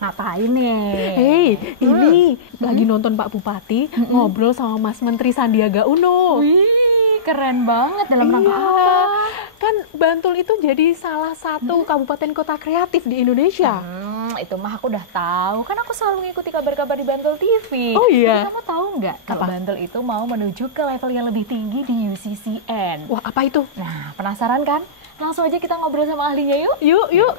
Ngapain nih? Hei, ini lagi nonton Pak Bupati ngobrol sama Mas Menteri Sandiaga Uno. Wih, keren banget. Dalam rangka Iya, apa? kan Bantul itu jadi salah satu kabupaten kota kreatif di Indonesia. Itu mah aku udah tahu. Kan aku selalu ngikuti kabar-kabar di Bantul TV. Oh iya? Tapi kamu tahu nggak kalau Apa? Bantul itu mau menuju ke level yang lebih tinggi di UCCN? Wah, apa itu? Nah, penasaran kan? Langsung aja kita ngobrol sama ahlinya yuk. Yuk, yuk.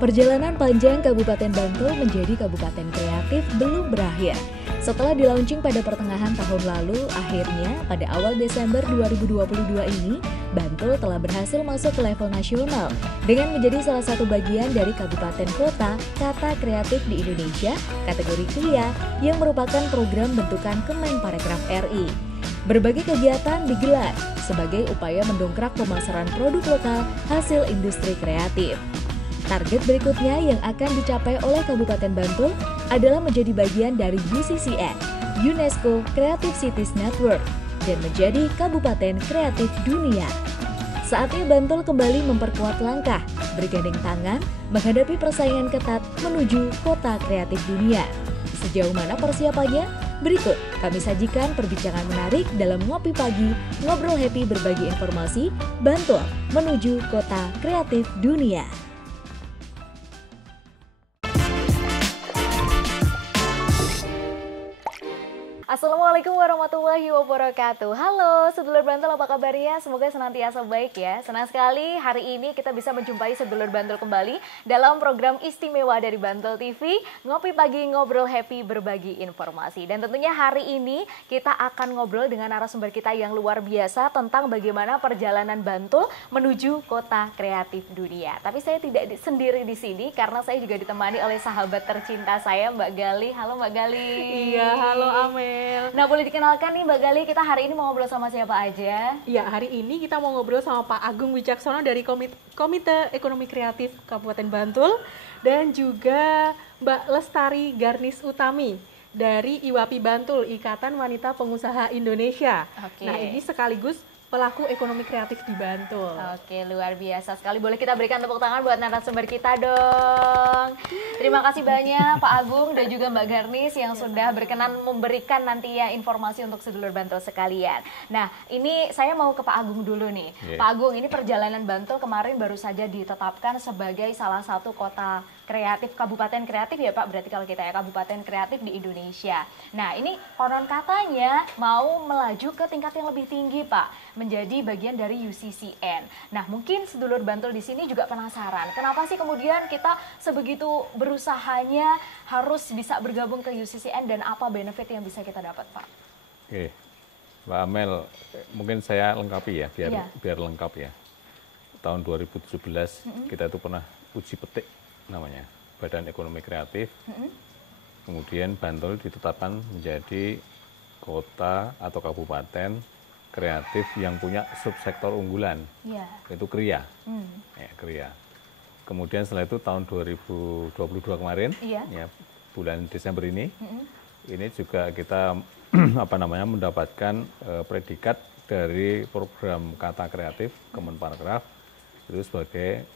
Perjalanan panjang Kabupaten Bantul menjadi kabupaten kreatif belum berakhir. Setelah di-launching pada pertengahan tahun lalu, akhirnya pada awal Desember 2022 ini, Bantul telah berhasil masuk ke level nasional dengan menjadi salah satu bagian dari kabupaten kota kata kreatif di Indonesia kategori KRIA yang merupakan program bentukan Kemenparekraf RI. Berbagai kegiatan digelar sebagai upaya mendongkrak pemasaran produk lokal hasil industri kreatif. Target berikutnya yang akan dicapai oleh Kabupaten Bantul adalah menjadi bagian dari UCCN, UNESCO Creative Cities Network, dan menjadi Kabupaten Kreatif Dunia. Saatnya Bantul kembali memperkuat langkah, bergandeng tangan, menghadapi persaingan ketat menuju kota kreatif dunia. Sejauh mana persiapannya? Berikut kami sajikan perbincangan menarik dalam Ngopi Pagi, Ngobrol Happy berbagi informasi, Bantul menuju kota kreatif dunia. Assalamualaikum warahmatullahi wabarakatuh. Halo, sedulur Bantul, apa kabarnya? Semoga senantiasa baik ya. Senang sekali hari ini kita bisa menjumpai sedulur Bantul kembali dalam program istimewa dari Bantul TV, Ngopi Pagi Ngobrol Happy berbagi informasi. Dan tentunya hari ini kita akan ngobrol dengan narasumber kita yang luar biasa tentang bagaimana perjalanan Bantul menuju kota kreatif dunia. Tapi saya tidak sendiri di sini karena saya juga ditemani oleh sahabat tercinta saya, Mbak Gali. Halo Mbak Gali. Iya, halo Amel. Nah, boleh dikenalkan nih Mbak Gali, kita hari ini mau ngobrol sama siapa aja? Ya, hari ini kita mau ngobrol sama Pak Agung Wicaksono dari Komite Ekonomi Kreatif Kabupaten Bantul dan juga Mbak Lestari Garnis Utami dari IWAPI Bantul, Ikatan Wanita Pengusaha Indonesia. Oke. Nah, ini sekaligus pelaku ekonomi kreatif di Bantul. Oke, luar biasa sekali. Boleh kita berikan tepuk tangan buat narasumber kita dong. Terima kasih banyak Pak Agung dan juga Mbak Garnis yang sudah berkenan memberikan nanti ya informasi untuk sedulur Bantul sekalian. Nah, ini saya mau ke Pak Agung dulu nih. Pak Agung, ini perjalanan Bantul kemarin baru saja ditetapkan sebagai salah satu kota kreatif, kabupaten kreatif ya Pak, berarti kalau kita ya kabupaten kreatif di Indonesia. Nah, ini konon katanya mau melaju ke tingkat yang lebih tinggi Pak, menjadi bagian dari UCCN. Nah, mungkin sedulur Bantul di sini juga penasaran, kenapa sih kemudian kita sebegitu berusahanya harus bisa bergabung ke UCCN dan apa benefit yang bisa kita dapat Pak? Oke, Mbak Amel, mungkin saya lengkapi ya, biar lengkap ya. Tahun 2017 kita itu pernah uji petik namanya, Badan Ekonomi Kreatif. Kemudian Bantul ditetapkan menjadi kota atau kabupaten kreatif yang punya subsektor unggulan, yaitu KRIA. Ya, KRIA. Kemudian setelah itu tahun 2022 kemarin, ya, bulan Desember ini juga kita mendapatkan predikat dari program Kata Kreatif Kemenparekraf itu sebagai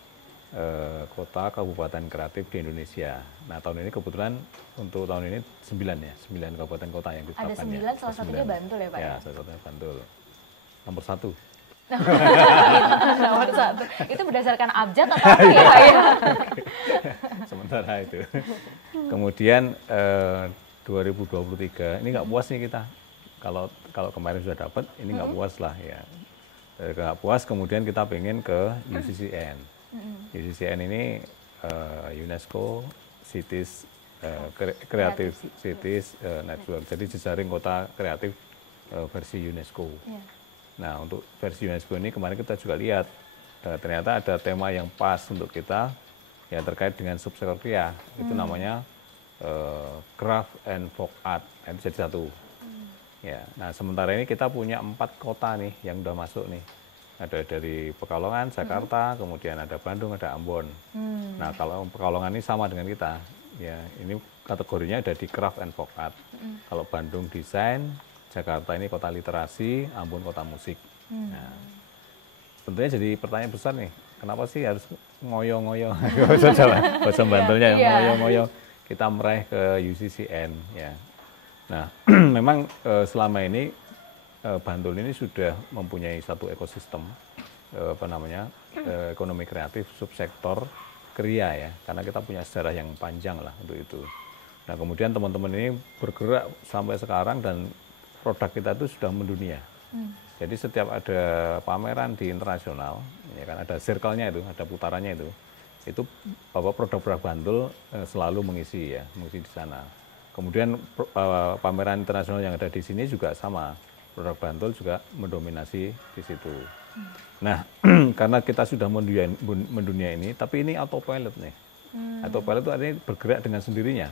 kota kabupaten kreatif di Indonesia. Nah, tahun ini kebetulan untuk tahun ini 9 kabupaten kota yang ditetapkan. Ada 9, salah satunya Bantul ya Pak? Ya, salah satunya Bantul. Nomor 1. Nomor 1. Itu berdasarkan abjad atau apa ya Pak? Sementara itu. Kemudian 2023, ini nggak puas nih kita. Kalau kemarin sudah dapat, ini nggak puas lah ya. Nggak puas, kemudian kita pengen ke UCCN. UCCN ini UNESCO Cities Creative Cities Network. Jadi jejaring kota kreatif versi UNESCO. Nah, untuk versi UNESCO ini kemarin kita juga lihat ternyata ada tema yang pas untuk kita yang terkait dengan subsektor KRIA. Itu namanya Craft and Folk Art. Itu jadi satu. Ya. Nah, sementara ini kita punya 4 kota nih yang udah masuk nih. Ada dari Pekalongan, Jakarta, kemudian ada Bandung, ada Ambon. Nah, kalau Pekalongan ini sama dengan kita, ya ini kategorinya ada di craft and folk art. Kalau Bandung desain, Jakarta ini kota literasi, Ambon kota musik. Nah, tentunya jadi pertanyaan besar nih, kenapa sih harus ngoyo-ngoyo bahasa Bantulnya ya, ngoyo-ngoyo kita meraih ke UCCN ya. Nah, memang selama ini Bantul ini sudah mempunyai satu ekosistem ekonomi kreatif subsektor kriya ya, karena kita punya sejarah yang panjang lah untuk itu. Nah, kemudian teman-teman ini bergerak sampai sekarang dan produk kita itu sudah mendunia. Jadi setiap ada pameran di internasional, ya kan ada circle-nya itu, ada putarannya itu bahwa produk-produk Bantul selalu mengisi di sana. Kemudian pameran internasional yang ada di sini juga sama, produk Bantul juga mendominasi di situ. Nah, karena kita sudah mendunia ini, tapi ini autopilot nih. Autopilot itu artinya bergerak dengan sendirinya,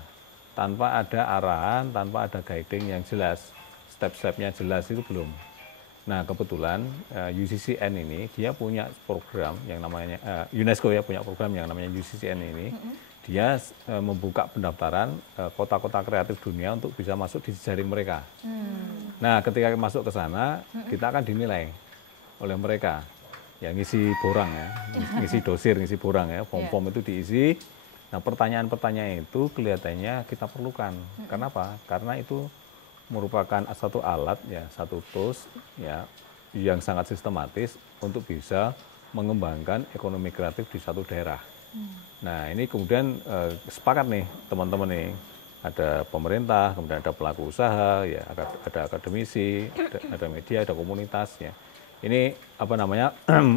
tanpa ada arahan, tanpa ada guiding yang jelas, step-stepnya jelas itu belum. Nah, kebetulan UCCN ini dia punya program yang namanya UNESCO ya, punya program yang namanya UCCN ini. Dia membuka pendaftaran kota-kota kreatif dunia untuk bisa masuk di jejaring mereka. Nah, ketika masuk ke sana, kita akan dinilai oleh mereka. Ya, ngisi borang ya, ngisi dosir, ngisi borang ya, form-form itu diisi. Nah, pertanyaan-pertanyaan itu kelihatannya kita perlukan. Kenapa? Karena itu merupakan satu alat ya, satu tools ya yang sangat sistematis untuk bisa mengembangkan ekonomi kreatif di satu daerah. Nah, ini kemudian sepakat nih teman-teman nih, ada pemerintah, kemudian ada pelaku usaha, ya ada akademisi, ada media, ada komunitas ya. Ini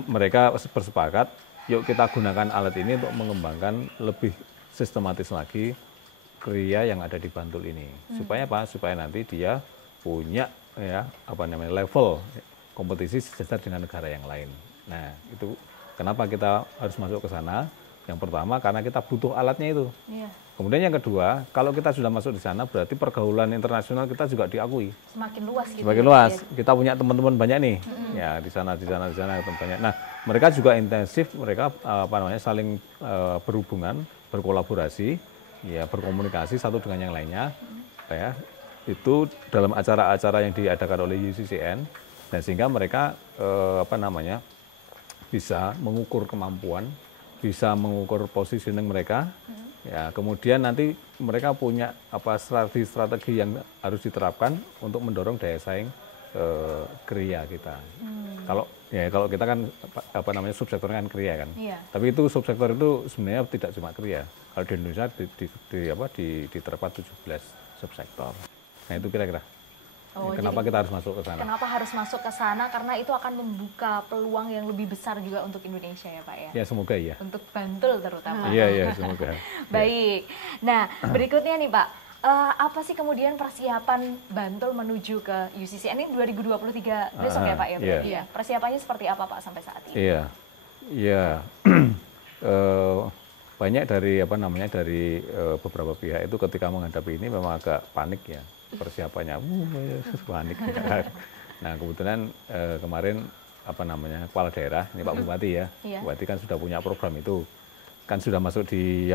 mereka bersepakat, yuk kita gunakan alat ini untuk mengembangkan lebih sistematis lagi kriya yang ada di Bantul ini. Supaya apa? Supaya nanti dia punya level kompetisi sejajar dengan negara yang lain. Nah, itu kenapa kita harus masuk ke sana? Yang pertama karena kita butuh alatnya itu. Kemudian yang kedua, kalau kita sudah masuk di sana berarti pergaulan internasional kita juga diakui. Semakin luas gitu. Semakin luas. Kita punya teman-teman banyak nih. Ya, di sana banyak. Nah, mereka juga intensif, mereka saling berhubungan, berkolaborasi, ya berkomunikasi satu dengan yang lainnya. Ya. Itu dalam acara-acara yang diadakan oleh UCCN dan sehingga mereka bisa mengukur kemampuan, bisa mengukur positioning mereka, ya kemudian nanti mereka punya strategi yang harus diterapkan untuk mendorong daya saing kriya kita. Kalau kita kan subsektornya kan kriya kan, tapi itu subsektor itu sebenarnya tidak cuma kriya. Kalau di Indonesia diterapkan 17 subsektor. Nah itu kira-kira. Kenapa kita harus masuk ke sana? Kenapa harus masuk ke sana? Karena itu akan membuka peluang yang lebih besar juga untuk Indonesia ya Pak ya? Ya semoga ya. Untuk Bantul terutama. Iya semoga. Baik. Nah berikutnya nih Pak, apa sih kemudian persiapan Bantul menuju ke UCCN ini 2023 besok ya Pak ya? Iya. Persiapannya seperti apa Pak sampai saat ini? Iya. Banyak dari dari beberapa pihak itu ketika menghadapi ini memang agak panik ya. Persiapannya panik. Nah kebetulan kemarin kepala daerah ini Pak Bupati ya, Bupati kan sudah punya program itu, kan sudah masuk di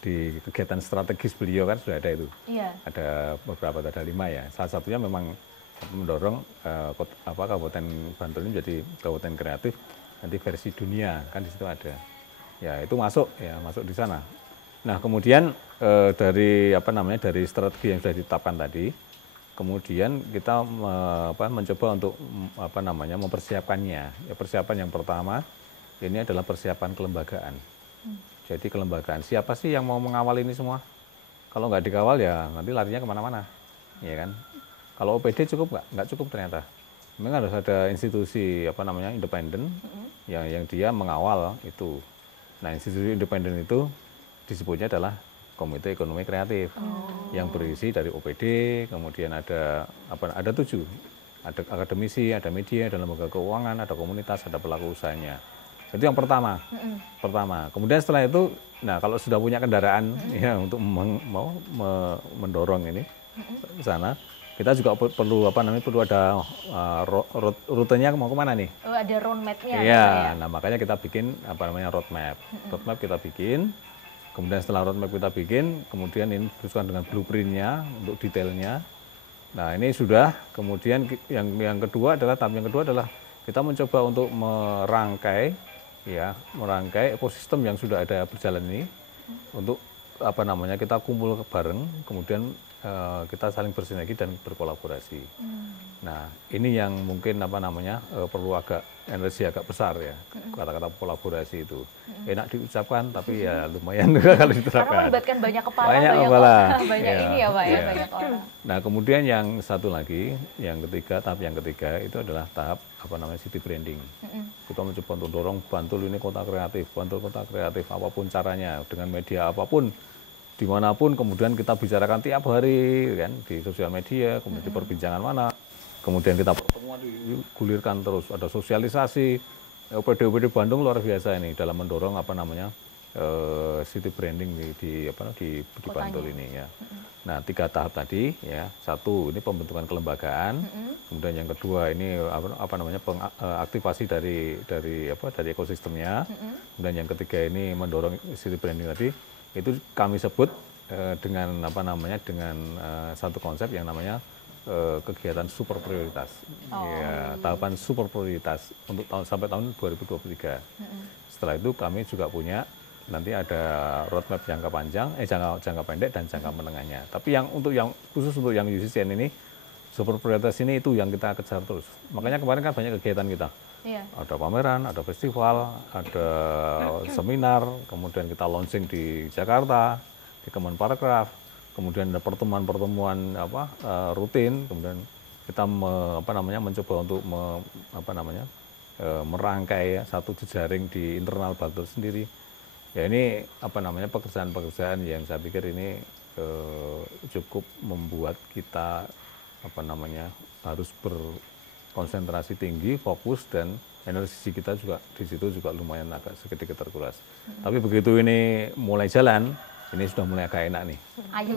di kegiatan strategis beliau kan sudah ada itu, ada beberapa, ada 5 ya. Salah satunya memang mendorong Kabupaten Bantul ini menjadi kabupaten kreatif nanti versi dunia kan di situ ada, ya itu masuk di sana. Nah kemudian dari strategi yang sudah ditetapkan tadi, kemudian kita mencoba untuk mempersiapkannya. Ya, persiapan yang pertama ini adalah persiapan kelembagaan. Jadi kelembagaan, siapa sih yang mau mengawal ini semua? Kalau nggak dikawal ya nanti larinya kemana-mana, ya kan? Kalau OPD cukup nggak cukup ternyata. Memang harus ada institusi independen yang dia mengawal itu. Nah institusi independen itu disebutnya adalah Komite Ekonomi Kreatif yang berisi dari OPD, kemudian ada 7, ada akademisi, ada media, ada lembaga keuangan, ada komunitas, ada pelaku usahanya. Itu yang pertama. Kemudian setelah itu, nah kalau sudah punya kendaraan ya untuk mendorong ini ke sana, kita juga perlu perlu ada rutenya mau kemana nih? Ada roadmap-nya. Iya, nah makanya kita bikin roadmap. Roadmap kita bikin. Kemudian setelah roadmap kita bikin, kemudian ini teruskan dengan blueprintnya untuk detailnya. Nah ini sudah, kemudian yang kedua adalah tahap yang kedua adalah kita mencoba untuk merangkai ekosistem yang sudah ada berjalan ini untuk kita kumpul bareng, kemudian kita saling bersinergi dan berkolaborasi. Nah ini yang mungkin perlu energi agak besar ya, kata-kata kolaborasi itu enak diucapkan tapi ya lumayan kalau diterapkan. Karena melibatkan banyak kepala, banyak ini ya Pak ya, banyak orang. Nah kemudian yang satu lagi, tahap yang ketiga itu adalah tahap city branding. Kita mencoba untuk dorong Bantul ini kota kreatif, Bantul kota kreatif apapun caranya, dengan media apapun, dimanapun, kemudian kita bicarakan tiap hari kan di sosial media, kemudian di perbincangan mana, kemudian kita pertemuan digulirkan terus, ada sosialisasi. OPD Bandung luar biasa ini dalam mendorong city branding di Bantul ini ya. Nah 3 tahap tadi ya, 1 ini pembentukan kelembagaan, kemudian yang kedua ini aktivasi dari ekosistemnya, kemudian yang ketiga ini mendorong city branding tadi. Itu kami sebut dengan satu konsep yang namanya kegiatan super prioritas. Ya, tahapan super prioritas untuk sampai tahun 2023. Setelah itu kami juga punya nanti ada roadmap jangka panjang, jangka pendek dan jangka menengahnya. Tapi khusus untuk yang UCCN ini, super prioritas ini itu yang kita kejar terus. Makanya kemarin kan banyak kegiatan kita. Iya. Ada pameran, ada festival, ada seminar, kemudian kita launching di Jakarta, di Kemenparekraf, kemudian ada pertemuan-pertemuan rutin, kemudian kita mencoba untuk merangkai satu jejaring di internal Bantul sendiri. Ya ini pekerjaan-pekerjaan yang saya pikir ini cukup membuat kita harus konsentrasi tinggi, fokus, dan energi kita juga di situ juga lumayan agak sedikit terkuras. Tapi begitu ini mulai jalan, ini sudah mulai agak enak nih.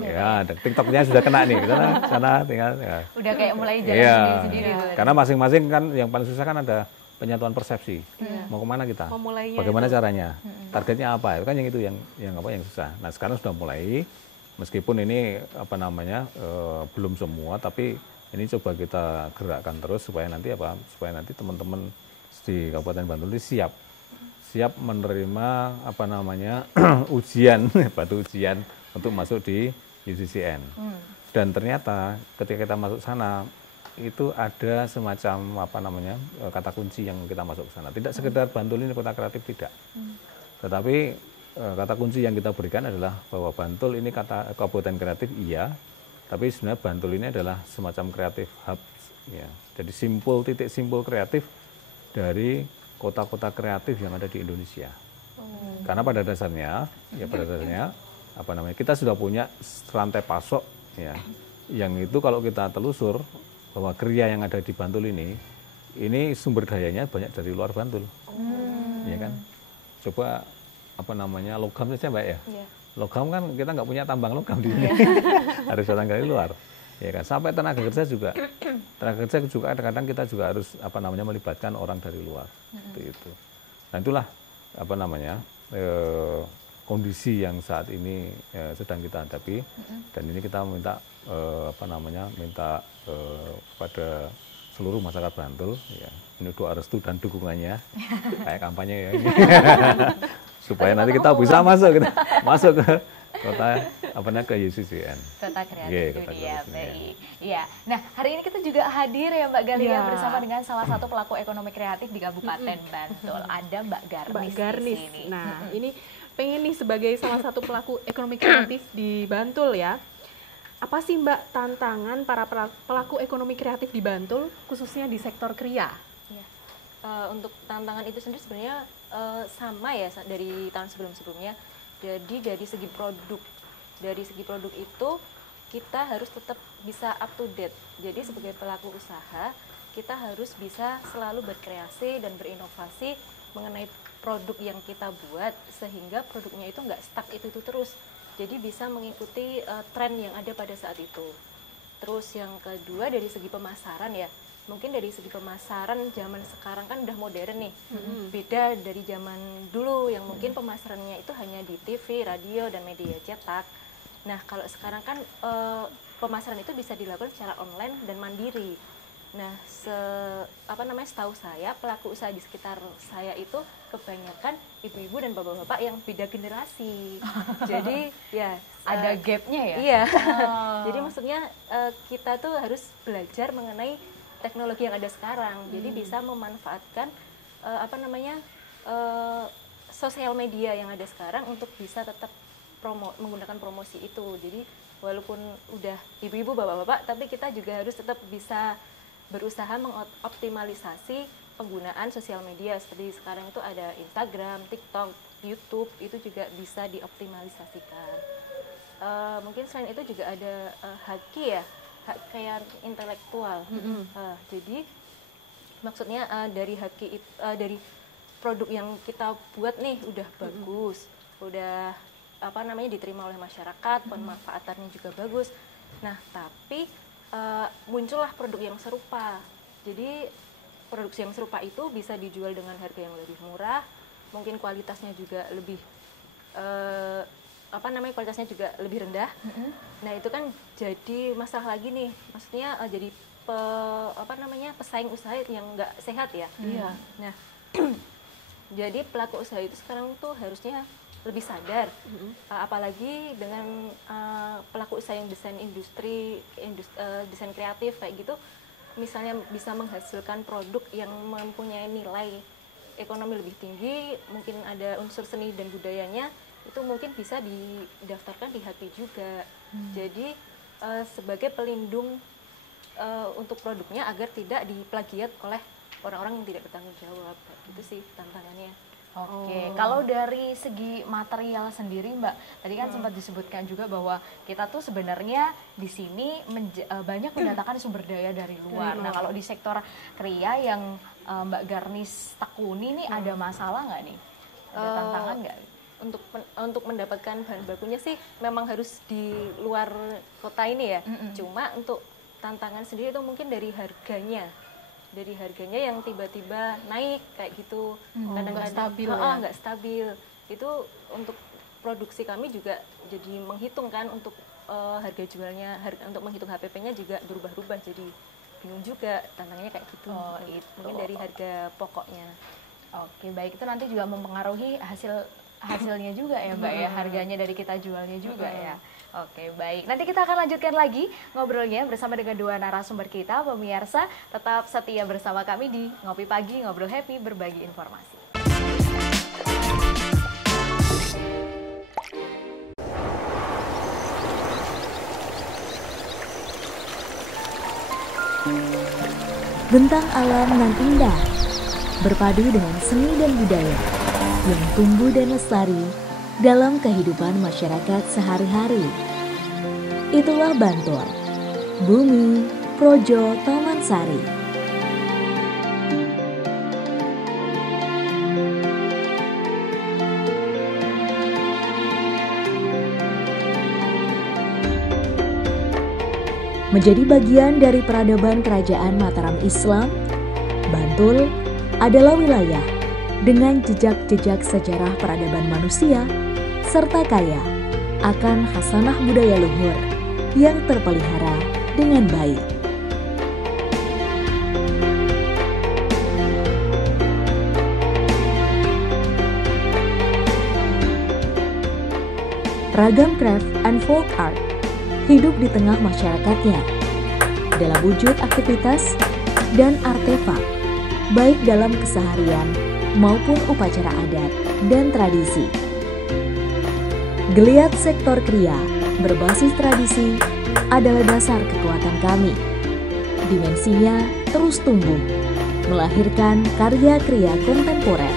Ya, dan TikToknya sudah kena nih, sana tinggal. Ya. Udah kayak mulai jalan sendiri-sendiri. Karena masing-masing kan yang paling susah kan ada penyatuan persepsi. Mau kemana kita? Bagaimana caranya? Targetnya apa? Itu kan yang susah. Nah sekarang sudah mulai, meskipun ini belum semua, tapi ini coba kita gerakkan terus supaya nanti teman-teman di Kabupaten Bantul ini siap menerima ujian batu ujian untuk masuk di UCCN. Dan ternyata ketika kita masuk sana itu ada semacam kata kunci yang kita masuk ke sana. Tidak sekedar Bantul ini kota kreatif, tidak. Tetapi kata kunci yang kita berikan adalah bahwa Bantul ini kabupaten kreatif, iya. Tapi sebenarnya Bantul ini adalah semacam kreatif hub, ya. Jadi titik simpul kreatif dari kota-kota kreatif yang ada di Indonesia. Karena pada dasarnya kita sudah punya rantai pasok, ya, yang itu kalau kita telusur bahwa kriya yang ada di Bantul ini sumber dayanya banyak dari luar Bantul, ya kan? Coba logam saja Mbak ya. Yeah. Logam kan kita nggak punya tambang logam di sini, harus datang dari luar, ya kan. Sampai tenaga kerja juga kadang-kadang kita juga harus melibatkan orang dari luar, itu. Nah itulah kondisi yang saat ini sedang kita hadapi, dan ini kita minta kepada seluruh masyarakat Bantul, ya, ini doa restu dan dukungannya, kayak kampanye ya. Supaya nanti kita bisa masuk ke kota ke UCCN. Kota kreatif dunia, baik. Iya. Nah, hari ini kita juga hadir ya Mbak Galia bersama dengan salah satu pelaku ekonomi kreatif di Kabupaten Bantul. Ada Mbak Garnis di sini. Nah, ini pengen nih sebagai salah satu pelaku ekonomi kreatif di Bantul ya. Apa sih Mbak tantangan para pelaku ekonomi kreatif di Bantul khususnya di sektor kriya? Ya. Untuk tantangan itu sendiri sebenarnya sama ya dari tahun sebelum-sebelumnya. Jadi dari segi produk itu kita harus tetap bisa up to date. Jadi sebagai pelaku usaha kita harus bisa selalu berkreasi dan berinovasi mengenai produk yang kita buat sehingga produknya itu nggak stuck itu terus. Jadi bisa mengikuti tren yang ada pada saat itu. Terus yang kedua dari segi pemasaran ya, mungkin dari segi pemasaran zaman sekarang kan udah modern nih, beda dari zaman dulu yang mungkin pemasarannya itu hanya di TV, radio, dan media cetak. Nah kalau sekarang kan pemasaran itu bisa dilakukan secara online dan mandiri. Nah setahu saya pelaku usaha di sekitar saya itu kebanyakan ibu-ibu dan bapak-bapak yang beda generasi. Jadi ya ada gapnya ya. Iya. Jadi maksudnya kita tuh harus belajar mengenai teknologi yang ada sekarang. Jadi bisa memanfaatkan sosial media yang ada sekarang untuk bisa tetap menggunakan promosi itu. Jadi walaupun udah ibu-ibu bapak-bapak, tapi kita juga harus tetap bisa berusaha mengoptimalisasi penggunaan sosial media. Seperti sekarang itu ada Instagram, TikTok, YouTube, itu juga bisa dioptimalisasikan. Mungkin selain itu juga ada haki ya, hak kekayaan intelektual. Jadi maksudnya dari haki dari produk yang kita buat nih udah bagus, udah diterima oleh masyarakat, pemanfaatannya juga bagus. Nah tapi muncullah produk yang serupa. Jadi produksi yang serupa itu bisa dijual dengan harga yang lebih murah, mungkin kualitasnya juga lebih kualitasnya juga lebih rendah. Nah itu kan jadi masalah lagi nih, maksudnya jadi pesaing usaha yang nggak sehat ya. Nah jadi pelaku usaha itu sekarang tuh harusnya lebih sadar, apalagi dengan pelaku usaha yang desain desain kreatif kayak gitu, misalnya bisa menghasilkan produk yang mempunyai nilai ekonomi lebih tinggi, mungkin ada unsur seni dan budayanya, itu mungkin bisa didaftarkan di HAKI juga. Jadi sebagai pelindung untuk produknya agar tidak diplagiat oleh orang-orang yang tidak bertanggung jawab. Itu sih tantangannya. Oke, kalau dari segi material sendiri Mbak, tadi kan sempat disebutkan juga bahwa kita tuh sebenarnya di sini banyak mendatangkan sumber daya dari luar. Nah kalau di sektor kriya yang Mbak Garnis tekuni nih ada masalah nggak nih? Ada tantangan nggak? Untuk mendapatkan bahan bakunya sih memang harus di luar kota ini ya. Cuma untuk tantangan sendiri itu mungkin dari harganya yang tiba-tiba naik kayak gitu, kadang-kadang nggak stabil. Itu untuk produksi kami juga jadi menghitung kan untuk harga jualnya, untuk menghitung HPP-nya juga berubah-ubah, jadi bingung juga, tantangannya kayak gitu. Mungkin dari harga pokoknya. Oke, baik, itu nanti juga mempengaruhi hasilnya juga ya Mbak ya, harganya dari kita jualnya juga ya. Oke, baik. Nanti kita akan lanjutkan lagi ngobrolnya bersama dengan dua narasumber kita. Pemirsa, tetap setia bersama kami di Ngopi Pagi, Ngobrol Happy, berbagi informasi. Bentang alam nan indah, berpadu dengan seni dan budaya yang tumbuh dan lestari dalam kehidupan masyarakat sehari-hari. Itulah Bantul, Bumi Projo Taman Sari. Menjadi bagian dari peradaban Kerajaan Mataram Islam, Bantul adalah wilayah dengan jejak-jejak sejarah peradaban manusia serta kaya akan khasanah budaya luhur yang terpelihara dengan baik. Ragam craft and folk art hidup di tengah masyarakatnya dalam wujud aktivitas dan artefak, baik dalam keseharian maupun upacara adat dan tradisi. Geliat sektor kriya berbasis tradisi adalah dasar kekuatan kami. Dimensinya terus tumbuh, melahirkan karya kriya kontemporer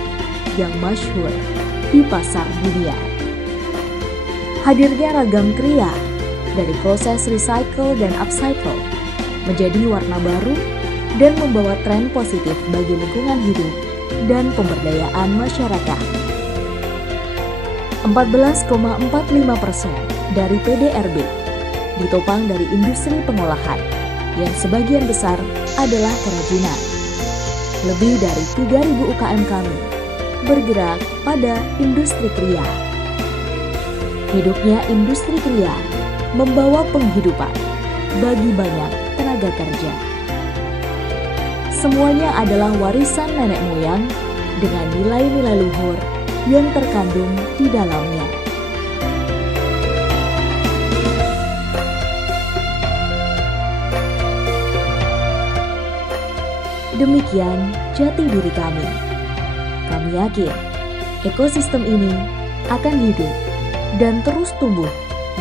yang masyhur di pasar dunia. Hadirnya ragam kriya dari proses recycle dan upcycle menjadi warna baru dan membawa tren positif bagi lingkungan hidup dan pemberdayaan masyarakat. 14,45% dari PDRB ditopang dari industri pengolahan yang sebagian besar adalah kerajinan. Lebih dari 3.000 UKM kami bergerak pada industri kria. Hidupnya industri kria membawa penghidupan bagi banyak tenaga kerja. Semuanya adalah warisan nenek moyang dengan nilai-nilai luhur yang terkandung di dalamnya. Demikian jati diri kami. Kami yakin ekosistem ini akan hidup dan terus tumbuh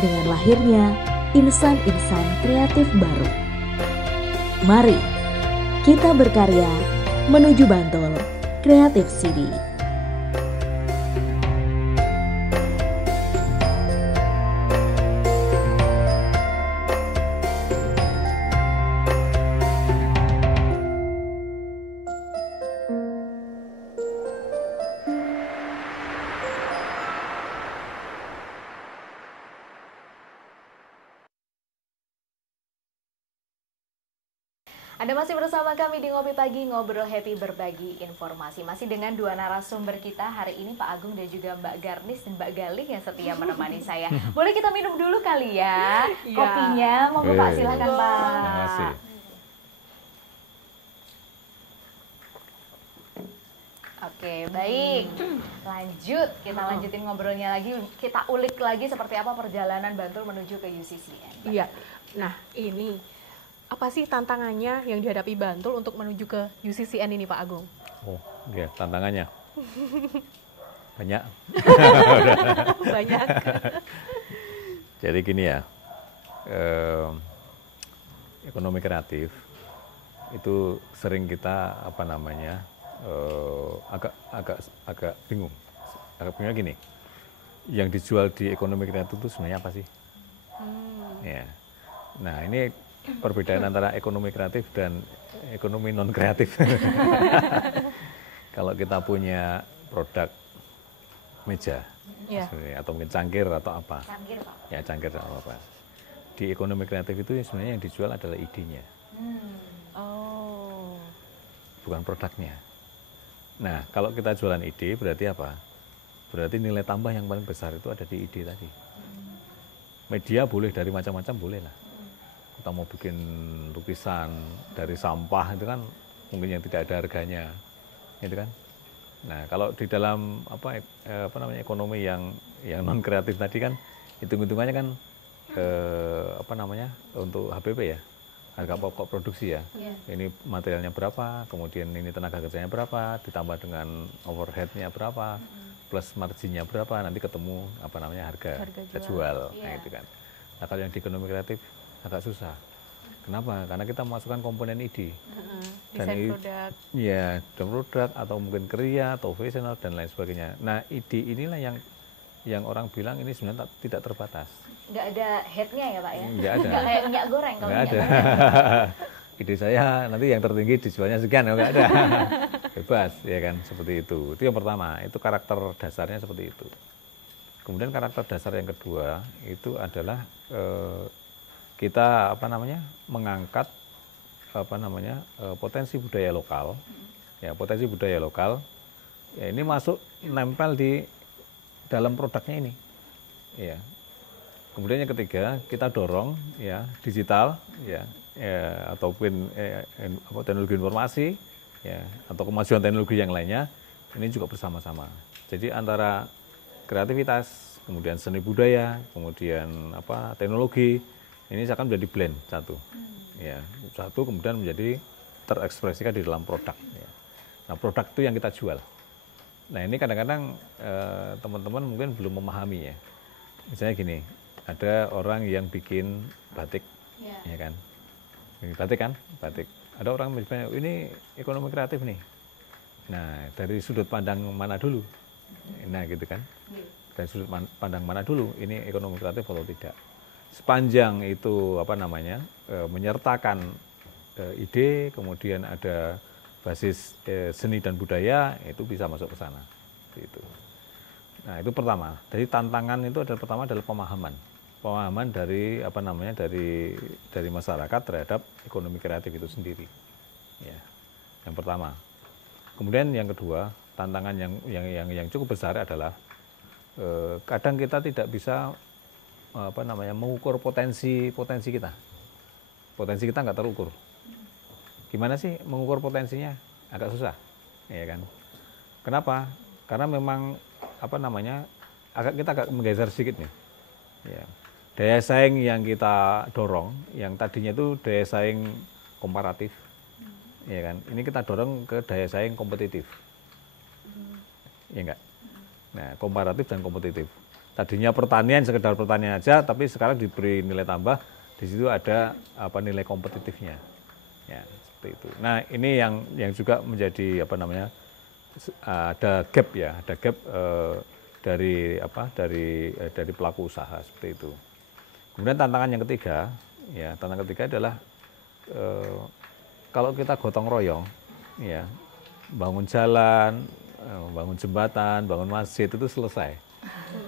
dengan lahirnya insan-insan kreatif baru. Mari kita berkarya menuju Bantul Creative City. Anda masih bersama kami di Ngopi Pagi, Ngobrol Happy Berbagi Informasi. Masih dengan dua narasumber kita hari ini, Pak Agung dan juga Mbak Garnis dan Mbak Galih yang setia menemani saya. Boleh kita minum dulu kali ya kopinya? Monggo Pak, silahkan Pak. Terima kasih. Oke, baik. Lanjut, kita lanjutin ngobrolnya lagi. Kita ulik lagi seperti apa perjalanan Bantul menuju ke UCCN. Iya. Nah, ini apa sih tantangannya yang dihadapi Bantul untuk menuju ke UCCN ini, Pak Agung? Oh, iya, tantangannya banyak. Banyak. Jadi gini ya, ekonomi kreatif itu sering kita agak bingung. Agak bingungnya gini, yang dijual di ekonomi kreatif itu sebenarnya apa sih? Ya. Nah, ini perbedaan antara ekonomi kreatif dan ekonomi non kreatif. Kalau kita punya produk meja, atau mungkin cangkir atau apa, Cangkir Pak. ya cangkir atau apa, di ekonomi kreatif itu sebenarnya yang dijual adalah idenya, Oh. bukan produknya. Nah, kalau kita jualan ide berarti apa? Berarti nilai tambah yang paling besar itu ada di ide tadi. Media boleh dari macam-macam, boleh lah. Kita mau bikin lukisan dari sampah itu kan mungkin yang tidak ada harganya, gitu kan. Nah, kalau di dalam ekonomi yang non kreatif tadi kan hitung-hitungannya kan untuk HPP ya, harga pokok produksi ya. Ini materialnya berapa, kemudian ini tenaga kerjanya berapa, ditambah dengan overheadnya berapa, plus marginnya berapa, nanti ketemu harga jual. Nah, itu kan. Nah, kalau yang di ekonomi kreatif agak susah. Kenapa? Karena kita memasukkan komponen ide. Desain produk. Ya, dan produk atau mungkin karya atau fashion dan lain sebagainya. Nah, ide inilah yang orang bilang ini sebenarnya tidak terbatas. Nggak ada headnya ya Pak ya? Nggak ada. Nggak kayak minyak goreng kalau Nggak minyak ada. goreng. Ide saya nanti yang tertinggi dijualnya sekian, nggak ada. Bebas, ya kan, seperti itu. Itu yang pertama, itu karakter dasarnya seperti itu. Kemudian karakter dasar yang kedua itu adalah kita mengangkat potensi budaya lokal, ya potensi budaya lokal, ya ini masuk nempel di dalam produknya ini, ya. Kemudian yang ketiga kita dorong ya digital, ya ataupun teknologi informasi, ya atau kemajuan teknologi yang lainnya, ini juga bersama-sama. Jadi antara kreativitas, kemudian seni budaya, kemudian teknologi, ini akan menjadi blend satu, ya satu kemudian menjadi terekspresikan di dalam produk. Ya. Nah, produk itu yang kita jual. Nah, ini kadang-kadang teman-teman mungkin belum memahami ya. Misalnya gini, ada orang yang bikin batik, ya kan? Ini batik kan, batik. Ada orang misalnya ini ekonomi kreatif nih. Nah, dari sudut pandang mana dulu? Nah, gitu kan? Dari sudut pandang mana dulu? Ini ekonomi kreatif atau tidak? Sepanjang itu menyertakan ide, kemudian ada basis seni dan budaya, itu bisa masuk ke sana. Gitu. Nah, itu pertama. Jadi tantangan itu adalah pertama adalah pemahaman. pemahaman dari dari masyarakat terhadap ekonomi kreatif itu sendiri. Ya, yang pertama. Kemudian yang kedua, tantangan yang cukup besar adalah kadang kita tidak bisa mengukur potensi kita. Potensi kita nggak terukur. Gimana sih mengukur potensinya? Agak susah, ya kan? Kenapa? Karena memang kita agak menggeser sedikit nih. Ya. Daya saing yang kita dorong, yang tadinya itu daya saing komparatif, ya kan? Ini kita dorong ke daya saing kompetitif, ya enggak? Nah, komparatif dan kompetitif. Tadinya pertanian sekedar pertanian aja, tapi sekarang diberi nilai tambah. Di situ ada nilai kompetitifnya, ya seperti itu. Nah, ini yang juga menjadi ada gap ya, ada gap dari pelaku usaha seperti itu. Kemudian tantangan yang ketiga, ya tantangan ketiga adalah kalau kita gotong royong, ya bangun jalan, bangun jembatan, bangun masjid itu selesai.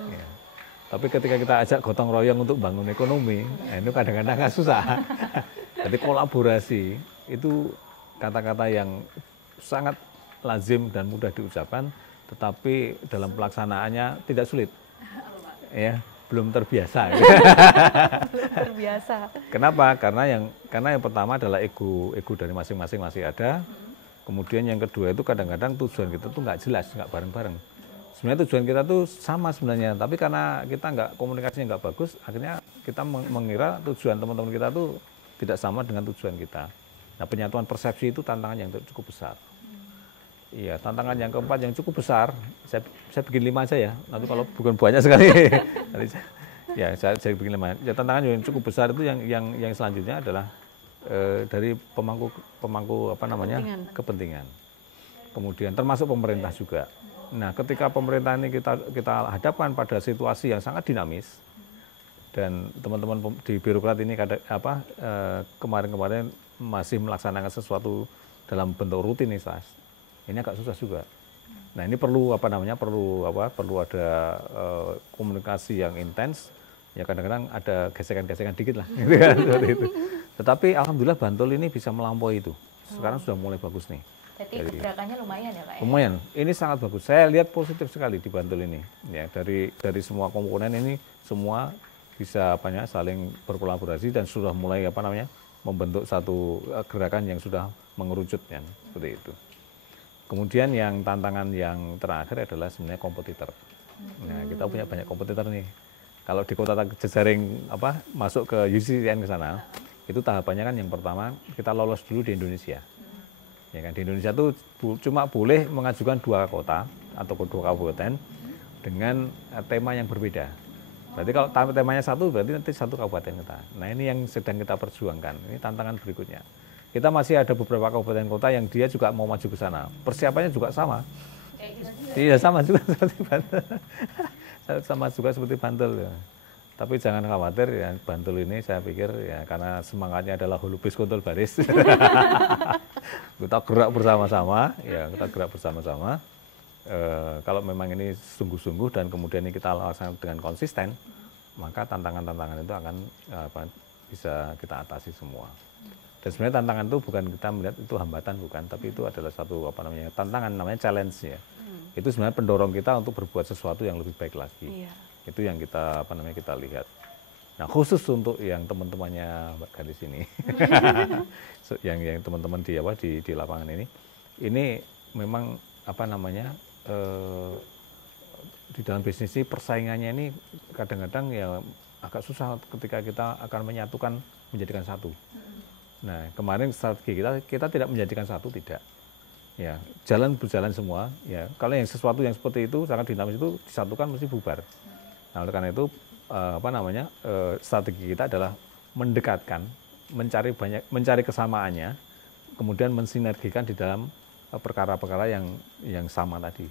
Ya. Tapi ketika kita ajak gotong royong untuk bangun ekonomi, itu kadang-kadang agak susah. Jadi kolaborasi itu kata-kata yang sangat lazim dan mudah diucapkan, tetapi dalam pelaksanaannya tidak sulit. Ya. Belum terbiasa. Belum terbiasa. Kenapa? Karena yang pertama adalah ego dari masing-masing masih ada. Kemudian yang kedua itu kadang-kadang tujuan kita tuh nggak jelas, nggak bareng-bareng. Sebenarnya tujuan kita tuh sama sebenarnya, tapi karena kita nggak komunikasinya nggak bagus, akhirnya kita mengira tujuan teman-teman kita tuh tidak sama dengan tujuan kita. Nah, penyatuan persepsi itu tantangan yang cukup besar. Iya, tantangan yang keempat yang cukup besar, saya bikin 5 aja ya, nanti kalau bukan banyak sekali, saya bikin 5. Ya, tantangan yang cukup besar itu yang selanjutnya adalah dari pemangku kepentingan. Kemudian termasuk pemerintah juga. Nah, ketika pemerintah ini kita hadapkan pada situasi yang sangat dinamis, dan teman-teman di birokrat ini kemarin-kemarin masih melaksanakan sesuatu dalam bentuk rutinitas. Ini agak susah juga. Nah, ini perlu perlu ada komunikasi yang intens. Ya kadang-kadang ada gesekan-gesekan dikit lah, gitu kan, seperti itu. Tetapi alhamdulillah Bantul ini bisa melampaui itu. Sekarang sudah mulai bagus nih. Jadi gerakannya lumayan ya Pak? Lumayan. Ini sangat bagus. Saya lihat positif sekali di Bantul ini. Ya dari semua komponen ini semua bisa saling berkolaborasi dan sudah mulai membentuk satu gerakan yang sudah mengerucut ya, seperti itu. Kemudian yang tantangan yang terakhir adalah sebenarnya kompetitor. Nah, kita punya banyak kompetitor nih. Kalau di kota jejaring masuk ke UCCN ke sana, itu tahapannya kan yang pertama kita lolos dulu di Indonesia. Ya kan, di Indonesia tuh cuma boleh mengajukan 2 kota atau 2 kabupaten dengan tema yang berbeda. Berarti kalau temanya satu, berarti nanti 1 kabupaten kita. Nah, ini yang sedang kita perjuangkan. Ini tantangan berikutnya. Kita masih ada beberapa kabupaten kota yang dia juga mau maju ke sana. Persiapannya juga sama. Iya, sama juga seperti Bantul. Sama juga seperti Bantul. Ya. Tapi jangan khawatir ya, Bantul ini saya pikir ya karena semangatnya adalah holubis kontol baris. Kita gerak bersama-sama, ya kita gerak bersama-sama. Kalau memang ini sungguh-sungguh dan kemudian ini kita laksanakan dengan konsisten, maka tantangan-tantangan itu akan bisa kita atasi semua. Dan sebenarnya tantangan itu bukan kita melihat itu hambatan, bukan, tapi itu adalah satu tantangan, namanya challenge ya. Itu sebenarnya pendorong kita untuk berbuat sesuatu yang lebih baik lagi. Iya. Itu yang kita kita lihat. Nah, khusus untuk yang teman-temannya Mbak Garis ini, yang teman-teman di lapangan ini memang di dalam bisnis ini persaingannya ini kadang-kadang ya agak susah ketika kita akan menyatukan menjadikan satu. Nah, kemarin strategi kita tidak menjadikan satu, tidak. Ya, berjalan semua. Ya, kalau yang sesuatu yang seperti itu sangat dinamis itu disatukan mesti bubar. Nah, oleh karena itu strategi kita adalah mendekatkan, mencari kesamaannya, kemudian mensinergikan di dalam perkara-perkara yang sama tadi.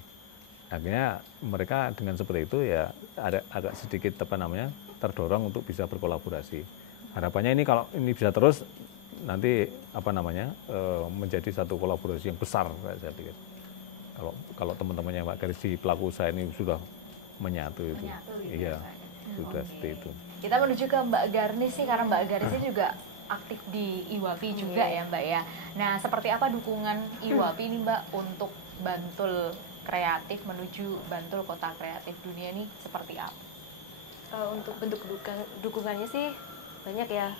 Akhirnya mereka dengan seperti itu ya ada agak sedikit terdorong untuk bisa berkolaborasi. Harapannya ini kalau ini bisa terus nanti menjadi satu kolaborasi yang besar, saya pikir. Kalau teman-temannya Pak Garis di pelaku usaha ini sudah menyatu itu. Iya, sudah seperti itu. Kita menuju ke Mbak Garnis sih, karena Mbak Garnis ini juga aktif di IWAPI juga ya Mbak ya. Nah, seperti apa dukungan IWAPI ini Mbak untuk Bantul kreatif menuju Bantul kota kreatif dunia ini seperti apa? Untuk bentuk dukungannya sih banyak ya.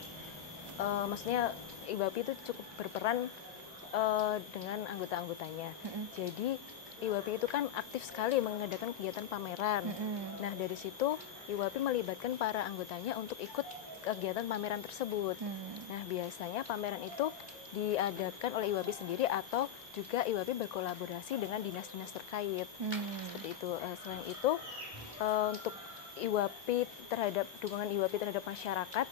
Maksudnya IWAPI itu cukup berperan dengan anggota-anggotanya. Jadi IWAPI itu kan aktif sekali mengadakan kegiatan pameran. Nah, dari situ IWAPI melibatkan para anggotanya untuk ikut kegiatan pameran tersebut. Nah, biasanya pameran itu diadakan oleh IWAPI sendiri atau juga IWAPI berkolaborasi dengan dinas-dinas terkait. Seperti itu. Selain itu, untuk IWAPI dukungan IWAPI terhadap masyarakat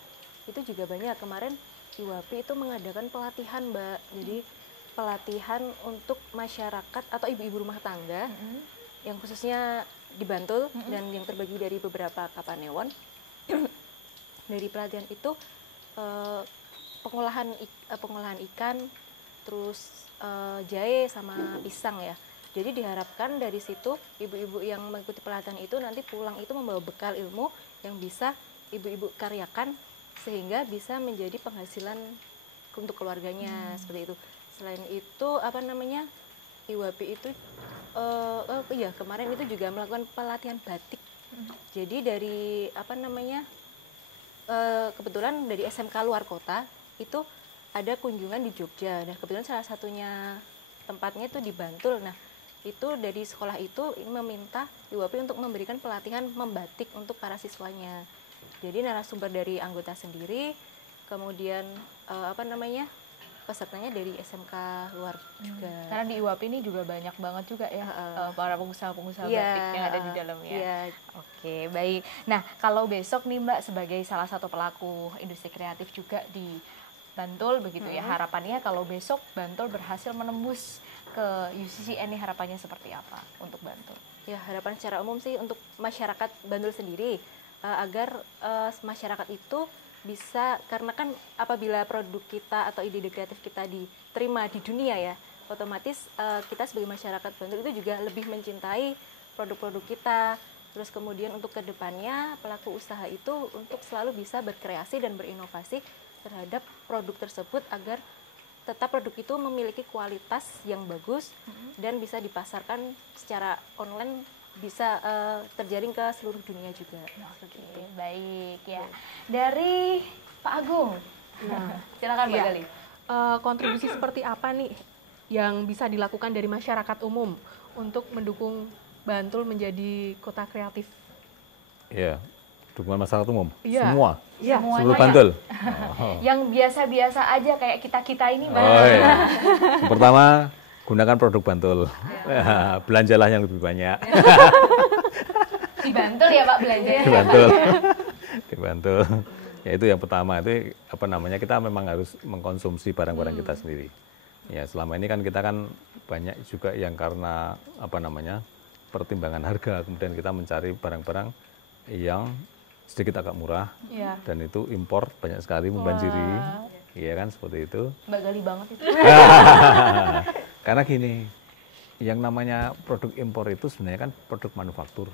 itu juga banyak. Kemarin IWAPI itu mengadakan pelatihan, Mbak. Jadi pelatihan untuk masyarakat atau ibu-ibu rumah tangga yang khususnya di Bantul dan yang terbagi dari beberapa kapanewon. Dari pelatihan itu pengolahan ikan, terus jahe sama pisang ya. Jadi diharapkan dari situ ibu-ibu yang mengikuti pelatihan itu nanti pulang itu membawa bekal ilmu yang bisa ibu-ibu karyakan sehingga bisa menjadi penghasilan untuk keluarganya seperti itu. Selain itu IWAPI itu kemarin itu juga melakukan pelatihan batik. Jadi dari kebetulan dari SMK luar kota itu ada kunjungan di Jogja. Nah, kebetulan salah satunya tempatnya itu di Bantul. Nah, itu dari sekolah itu meminta IWAPI untuk memberikan pelatihan membatik untuk para siswanya. Jadi narasumber dari anggota sendiri, kemudian pesertanya dari SMK luar juga. Karena di IWAPI ini juga banyak banget juga ya para pengusaha-pengusaha batik yang ada di dalamnya. Oke, baik. Nah, kalau besok nih Mbak sebagai salah satu pelaku industri kreatif juga di Bantul begitu ya, harapannya kalau besok Bantul berhasil menembus ke UCCN, harapannya seperti apa untuk Bantul? Ya, harapan secara umum sih untuk masyarakat Bantul sendiri agar masyarakat itu bisa, karena kan apabila produk kita atau ide-ide kreatif kita diterima di dunia ya, otomatis kita sebagai masyarakat Bantul itu juga lebih mencintai produk-produk kita. Terus kemudian untuk kedepannya pelaku usaha itu untuk selalu bisa berkreasi dan berinovasi terhadap produk tersebut agar tetap produk itu memiliki kualitas yang bagus dan bisa dipasarkan secara online, bisa terjaring ke seluruh dunia juga. Oke, baik ya. Dari Pak Agung, silakan Mbak Gali. Kontribusi seperti apa nih yang bisa dilakukan dari masyarakat umum untuk mendukung Bantul menjadi kota kreatif? Ya, dukungan masyarakat umum, Iya. semua, seluruh Semuanya Bantul. yang biasa-biasa aja kayak kita ini Mbak. Yang pertama, gunakan produk Bantul. Belanjalah yang lebih banyak. Di Bantul ya Pak belanjanya. Di Bantul. Di Bantul. Ya itu yang pertama, itu kita memang harus mengkonsumsi barang-barang kita sendiri. Ya, selama ini kan kita kan banyak juga yang karena pertimbangan harga, kemudian kita mencari barang-barang yang sedikit agak murah, dan itu impor banyak sekali membanjiri. Iya kan, seperti itu. Mbak Gali banget itu. Karena gini, yang namanya produk impor itu sebenarnya kan produk manufaktur,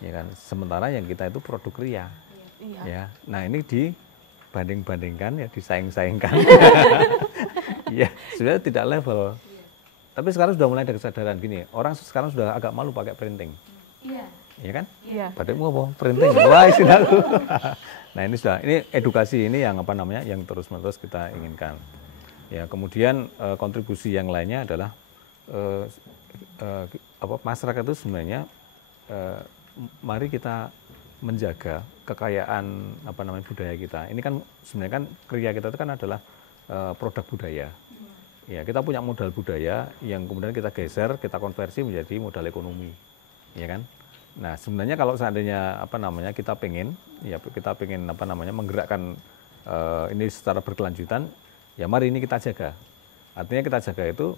ya kan. Sementara yang kita itu produk ria, ya. Nah ini dibanding-bandingkan ya, disaing-saingkan, ya sebenarnya tidak level. Tapi sekarang sudah mulai ada kesadaran gini, orang sekarang sudah agak malu pakai printing, ya kan? Padahal mau apa? Printing, wah istilah aku. Nah ini edukasi ini yang yang terus-menerus kita inginkan. Ya, kemudian kontribusi yang lainnya adalah masyarakat itu sebenarnya mari kita menjaga kekayaan budaya kita. Ini kan sebenarnya kan kriya kita itu kan adalah produk budaya. Ya, kita punya modal budaya yang kemudian kita geser, kita konversi menjadi modal ekonomi, ya kan? Nah, sebenarnya kalau seandainya kita pengen menggerakkan ini secara berkelanjutan, ya mari ini kita jaga. Artinya kita jaga itu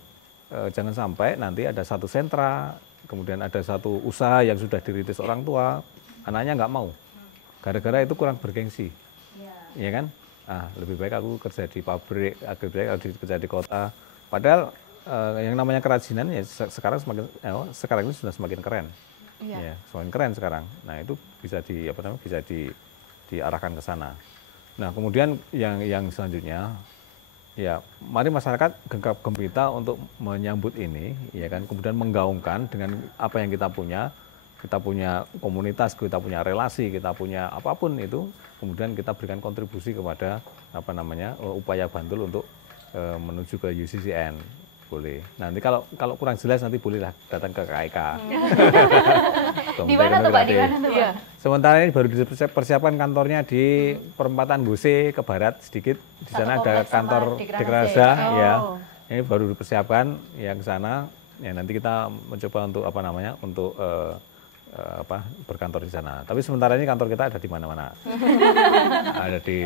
jangan sampai nanti ada satu sentra, kemudian ada satu usaha yang sudah dirintis orang tua, anaknya nggak mau, gara-gara itu kurang bergengsi, ya kan? Lebih baik aku kerja di pabrik, lebih baik aku kerja di kota. Padahal yang namanya kerajinan ya sekarang ini sudah semakin keren, ya semakin keren sekarang. Nah itu bisa diarahkan ke sana. Nah, kemudian yang selanjutnya, ya mari masyarakat gegap gempita untuk menyambut ini, ya kan, kemudian menggaungkan dengan apa yang kita punya komunitas, kita punya relasi, kita punya apapun itu, kemudian kita berikan kontribusi kepada upaya Bantul untuk menuju ke UCCN. Boleh. Nanti kalau kurang jelas nanti bolehlah datang ke KIK. Di mana tuh Pak? Di mana tuh Pak? Sementara ini baru dipersiapkan kantornya di perempatan Buse ke barat sedikit. Di sana ada kantor Dekranasda, ya. Ini baru dipersiapkan yang ke sana. Ya nanti kita mencoba untuk berkantor di sana. Tapi sementara ini kantor kita ada di mana-mana. Ada di,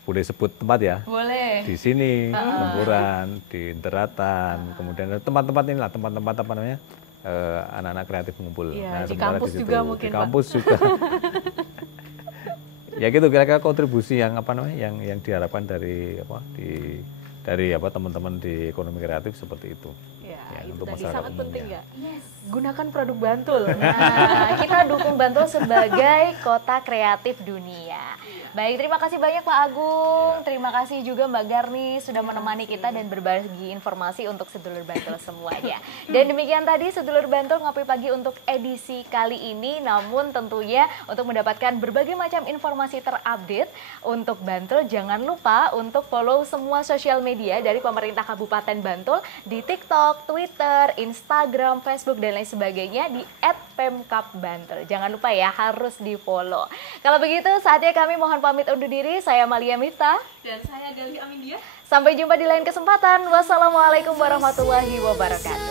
boleh sebut tempat ya? Boleh. Di sini, Lemburan, di Deratan, kemudian ada tempat-tempat inilah, tempat-tempat anak-anak kreatif mengumpul. Iya, di kampus juga mungkin, Di kampus juga. Ya gitu, kira-kira kontribusi yang diharapkan dari teman-teman di ekonomi kreatif seperti itu. Ya, itu untuk tadi masyarakat sangat penting umumnya. ya. Yes. Gunakan produk Bantul. Nah, kita dukung Bantul sebagai kota kreatif dunia. Baik, terima kasih banyak Pak Agung. Terima kasih juga Mbak Garni sudah menemani kita dan berbagi informasi untuk sedulur Bantul semuanya. Dan demikian tadi sedulur Bantul Ngopi Pagi untuk edisi kali ini. Namun tentunya untuk mendapatkan berbagai macam informasi terupdate untuk Bantul, jangan lupa untuk follow semua sosial media dari pemerintah Kabupaten Bantul di TikTok, Twitter, Instagram, Facebook, dan lain sebagainya di @pemkapbantul. Jangan lupa ya, harus di-follow. Kalau begitu, saatnya kami mohon pamit undur diri. Saya Malia Miftah. Dan saya Gali Amindia. Sampai jumpa di lain kesempatan. Wassalamualaikum warahmatullahi wabarakatuh.